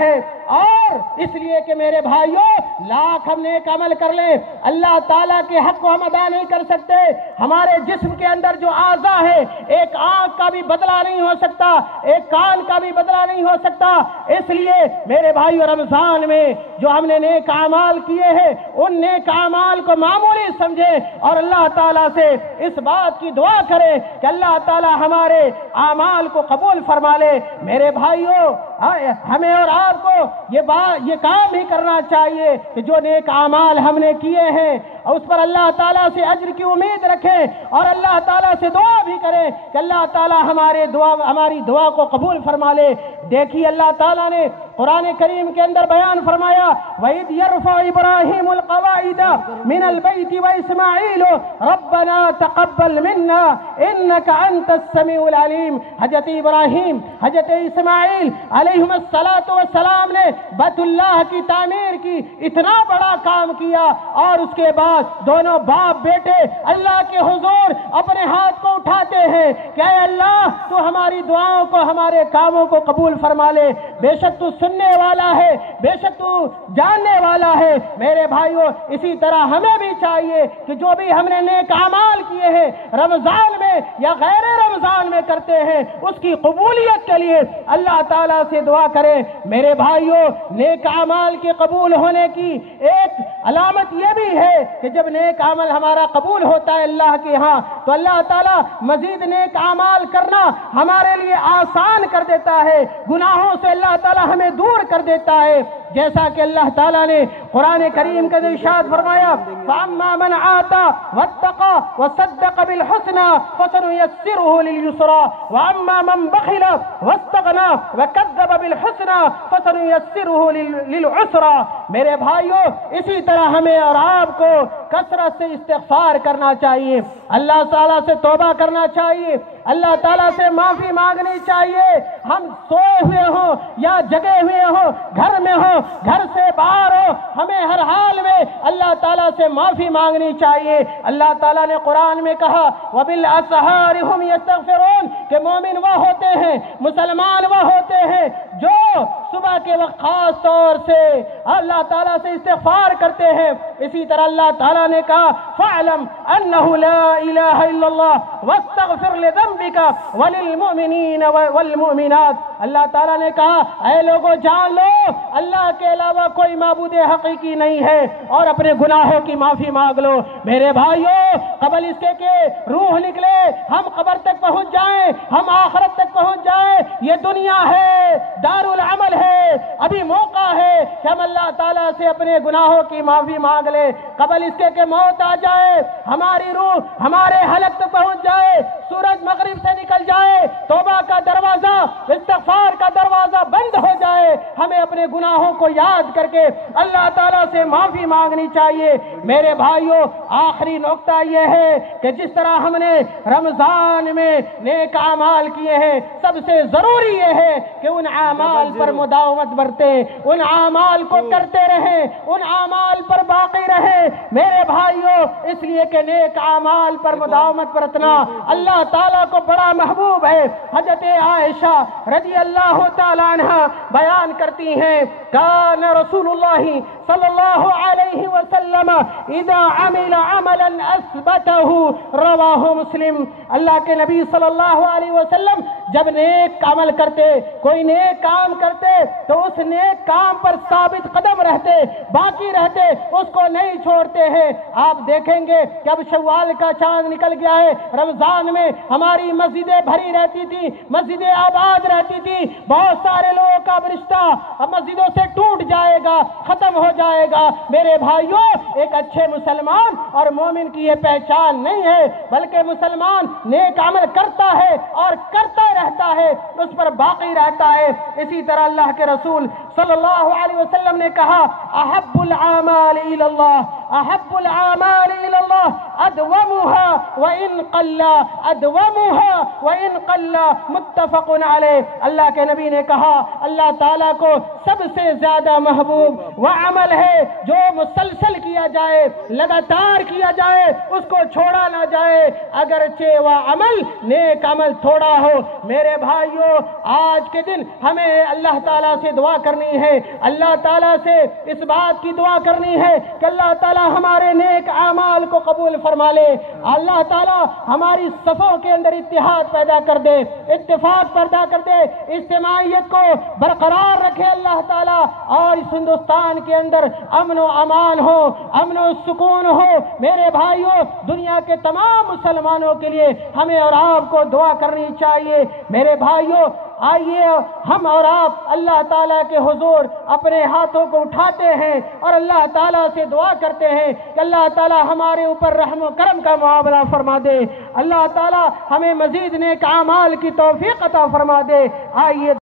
ہے، اور اس لیے کہ میرے بھائیوں لاکھ ہم نیک عمل کر لیں، اللہ تعالیٰ کے حق کو ہم ادا نہیں کر سکتے۔ ہمارے جسم کے اندر جو اعضاء ہے، ایک آنکھ کا بھی بدلہ نہیں ہو سکتا، ایک کان کا بھی بدلہ نہیں ہو سکتا۔ اس لیے میرے بھائیوں رمضان میں جو ہم نے نیک اعمال کیے ہیں، ان نیک اعمال کو معمولی سمجھیں اور اللہ تعالیٰ سے اس بات کی دعا کریں کہ اللہ تعالیٰ ہمارے اعمال کو قبول فرما لے۔ میرے بھائیوں ہمیں اور آپ کو یہ کام ہی کرنا چاہیے کہ جو نیک اعمال ہم نے کیے ہیں اس پر اللہ تعالیٰ سے اجر کی امید رکھیں اور اللہ تعالیٰ سے دعا بھی کریں کہ اللہ تعالیٰ ہماری دعا کو قبول فرما لے۔ دیکھیے اللہ تعالیٰ نے قرآن کریم کے اندر بیان فرمایا وَإِذْ يَرْفَعُ إِبْرَاهِيمُ الْقَوَاعِدَ مِنَ الْبَيْتِ وَإِسْمَاعِيلُ رَبَّنَا تَقَبَّلْ مِنَّا إِنَّكَ أَنْتَ السَّمِيعُ الْعَلِيمُ۔ حضرت ابراہیم، حضرت اسماعیل علیہم السلام نے بیت اللہ کی تعمیر کی، اتنا بڑا کام کیا، اور اس کے بعد دونوں باپ بیٹے اللہ کے حضور اپنے ہاتھ کو اٹھاتے ہیں کہ اے اللہ تو ہماری دعاؤں کو، ہمارے کاموں کو قبول فرما لے، بے شک تو سننے والا ہے، بے شک تو جاننے والا ہے۔ میرے بھائیوں اسی طرح ہمیں بھی چاہیے کہ جو بھی ہم نے نیک اعمال کیے ہیں رمضان میں یا غیر رمضان میں کرتے ہیں، اس کی قبولیت کے لیے اللہ تعالیٰ سے دعا کریں۔ میرے بھائیوں نیک اعمال کے قبول ہونے کی ایک علامت یہ بھی ہے کہ جب نیک عمل ہمارا قبول ہوتا ہے اللہ کے ہاں تو اللہ تعالیٰ مزید نیک اعمال کرنا ہمارے لیے آسان کر دیتا ہے، گناہوں سے اللہ تعالیٰ ہمیں دور کر دیتا ہے، جیسا کہ اللہ تعالیٰ نے قرآن کریم کا ارشاد فرمایا فَأَمَّا مَنْ آتَى وَاتَّقَى وَصَدَّقَ بِالْحُسْنَى فَسَنُيَسِّرُهُ لِلْيُسْرَى وَأَمَّا مَنْ بَخِلَ وَاسْتَغْنَى وَكَذَّبَ بِالْحُسْنَى فَسَنُيَسِّرُهُ لِلْعُسْرَى۔ میرے بھائیوں اسی طرح ہمیں اور آپ کو کثرت سے استغفار کرنا چاہیے، اللہ تعالیٰ سے توبہ کرنا چاہیے، اللہ تعالیٰ سے معافی مانگنی چاہیے۔ ہم سوئے ہوئے ہوں یا جگے ہوئے ہوں، گھر میں ہوں، گھر سے باہر ہو، ہمیں ہر حال میں اللہ تعالیٰ سے معافی مانگنی چاہیے۔ اللہ تعالیٰ نے قرآن میں کہا وَبِالْأَسْحَارِ هُمْ يَسْتَغْفِرُونَ کہ مومن وہ ہوتے ہیں، مسلمان وہ ہوتے ہیں جو صبح کے وقت خاص طور سے اللہ تعالیٰ سے استغفار کرتے ہیں۔ اسی طرح اللہ تعالیٰ نے کہا فَاعْلَمْ أَنَّهُ لَا إِلَهَ إِلَّا اللَّهُ وَاسْتَغْفِرْ لِذَنبِكَ وَلِلْمُؤْمِنِينَ وَالْمُؤْمِنَاتِ۔ اللہ تعالیٰ نے کہا اے لوگوں جان لو اللہ کے علاوہ کوئی معبود حقیقی نہیں ہے اور اپنے گناہوں کی معافی مانگ لو۔ میرے بھائیوں قبل اس کے کہ روح نکلے، ہم قبر تک پہنچ جائیں، ہم آخرت تک پہنچ جائیں، یہ دنیا ہے، دار العمل ہے، ابھی موقع ہے کہ ہم اللہ تعالیٰ سے اپنے گناہوں کی معافی مانگ لیں۔ قبل اس کے کہ موت آ جائے، ہماری روح ہمارے حلق تک پہنچ جائے، سورج مغرب سے نکل جائے، توبہ کا دروازہ، استغفار کا دروازہ بند ہو جائے، ہمیں اپنے گناہوں کو یاد کر کے اللہ تعالیٰ سے معافی مانگنی چاہیے۔ میرے بھائیوں آخری نقطہ یہ ہے کہ جس طرح ہم نے رمضان میں نیک اعمال کیے ہیں، سب سے ضروری یہ ہے کہ ان اعمال پر مداومت برتیں، ان اعمال کو کرتے رہیں، ان اعمال پر باقی رہیں۔ میرے بھائیوں اس لیے کہ نیک اعمال پر مداومت برتنا اللہ تعالیٰ کو بڑا محبوب ہے۔ حضرت عائشہ رضی اللہ تعالیٰ عنہ بیان کرتی ہیں کان رسول اللہ صلی اللہ علیہ وسلم اذا عمل عملا اثبته رواہ مسلم۔ اللہ کے نبی صلی اللہ علیہ وسلم جب نیک عمل کرتے، کوئی نیک کام کرتے تو اس نیک کام پر ثابت قدم رہتے، باقی رہتے، اس کو نہیں چھوڑتے ہیں۔ آپ دیکھیں گے کہ اب شوال کا چاند نکل گیا ہے، رمضان میں ہماری مسجدیں بھری رہتی تھی، مسجدیں آباد رہتی تھی، بہت سارے لوگوں کا رشتہ اب مسجدوں سے ٹوٹ جائے گا، ختم ہو جائے گا۔ میرے بھائیوں ایک اچھے مسلمان اور مومن کی یہ پہچان نہیں ہے، بلکہ مسلمان نیک عمل کرتا ہے اور کرتا رہتا ہے، اس پر باقی رہتا ہے۔ اسی طرح اللہ کے رسول صلی اللہ علیہ وسلم نے کہا احب الاعمال الی اللہ احب الاعمال الى اللہ ادومها وان قل ادومها وان قل متفق علیہ۔ اللہ کے نبی نے کہا اللہ تعالیٰ کو سب سے زیادہ محبوب وہ عمل ہے جو مسلسل کیا جائے، لگاتار کیا جائے، اس کو چھوڑا نہ جائے، اگرچہ وہ عمل نیک عمل تھوڑا ہو۔ میرے بھائیوں، آج کے دن ہمیں اللہ تعالیٰ سے دعا کرنی ہے، اللہ تعالیٰ سے اس بات کی دعا کرنی ہے کہ اللہ تعالیٰ ہمارے نیک اعمال کو قبول فرما لے، اللہ تعالیٰ ہماری صفوں کے اندر اتحاد پیدا کر دے، اتفاق پیدا کر دے، اجتماعیت کو برقرار رکھے اللہ تعالیٰ، اور اس ہندوستان کے اندر امن و امان ہو، امن و سکون ہو۔ میرے بھائیوں، دنیا کے تمام مسلمانوں کے لیے ہمیں اور آپ کو دعا کرنی چاہیے۔ میرے بھائیوں، آئیے ہم اور آپ اللہ تعالیٰ کے حضور اپنے ہاتھوں کو اٹھاتے ہیں اور اللہ تعالیٰ سے دعا کرتے ہیں کہ اللہ تعالیٰ ہمارے اوپر رحم و کرم کا معاملہ فرما دے، اللہ تعالیٰ ہمیں مزید نیک اعمال کی توفیق عطا فرما دے۔ آئیے